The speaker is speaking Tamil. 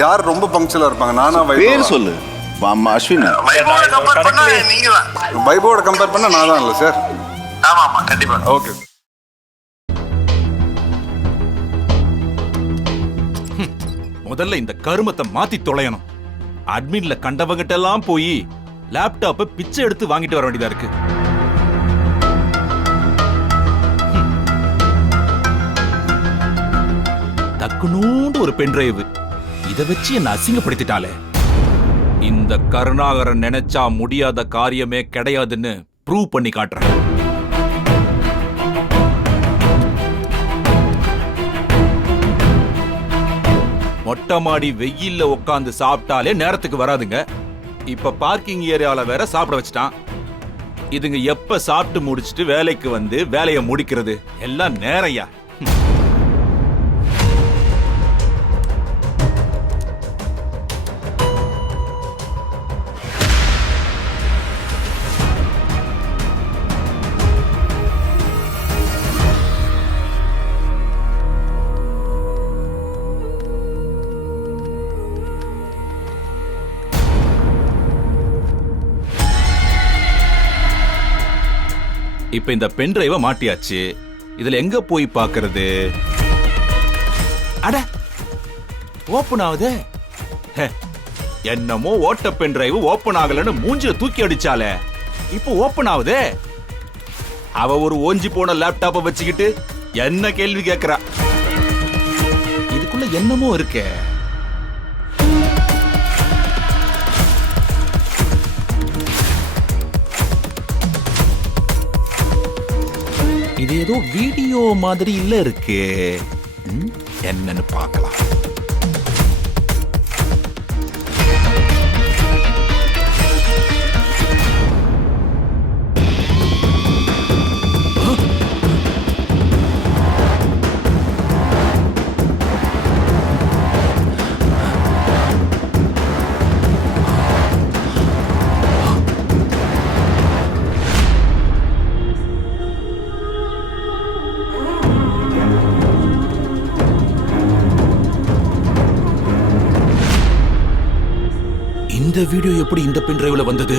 யார் ரொம்ப பங்க்சுவலா இருப்பாங்க? நானா பேர் வைபவா? சொல்லு. அம்மா அஸ்வின். வைபவோட கம்பேர் பண்ணா நான் தான் இல்லை சார். ஆமா ஆமா கண்டிப்பா. ஓகே. முதல்ல இந்த கருமத்தை மாத்தி தொலையணும். அட்மின்ல கண்டவங்கிட்ட எல்லாம் போய் லேப்டாப்பை பிச்சை எடுத்து வாங்கிட்டு வர வேண்டியதா இருக்கு. தக்குனூண்டு ஒரு பென்டிரைவ், இத வச்சு என்ன அசிங்கப்படுத்திட்டாலே. இந்த கருணாகரன் நினைச்சா முடியாத காரியமே கிடையாதுன்னு ப்ரூவ் பண்ணி காட்டுறேன். மொட்டை மாடி வெயில்ல உட்காந்து சாப்பிட்டாலே நேரத்துக்கு வராதுங்க. இப்ப பார்க்கிங் ஏரியால வேற சாப்பிட வச்சுட்டான். இதுங்க எப்ப சாப்பிட்டு முடிச்சிட்டு வேலைக்கு வந்து வேலையை முடிக்கிறது? எல்லாம் நேரையா. இப்ப இந்த பென் டிரைவ மாட்டியாச்சு. இதுல எங்க போய் பாக்குறது? அட, ஓபன் ஆகுது. என்னமோ ஓட்ட பென் டிரைவ் ஓபன் ஆகலன்னு மூஞ்சில தூக்கி அடிச்சாலே, இப்போ ஓபன் ஆகுது. அவ ஒரு ஓஞ்சி போன லேப்டாப்ப வச்சுக்கிட்டு என்ன கேள்வி கேக்குறா? இதுக்குள்ள என்னமோ இருக்கே. இது ஏதோ வீடியோ மாதிரி இல்ல இருக்கு. என்னன்னு பார்க்கலாம். இந்த வீடியோ எப்படி இந்த பென் டிரைவ்ல வந்தது?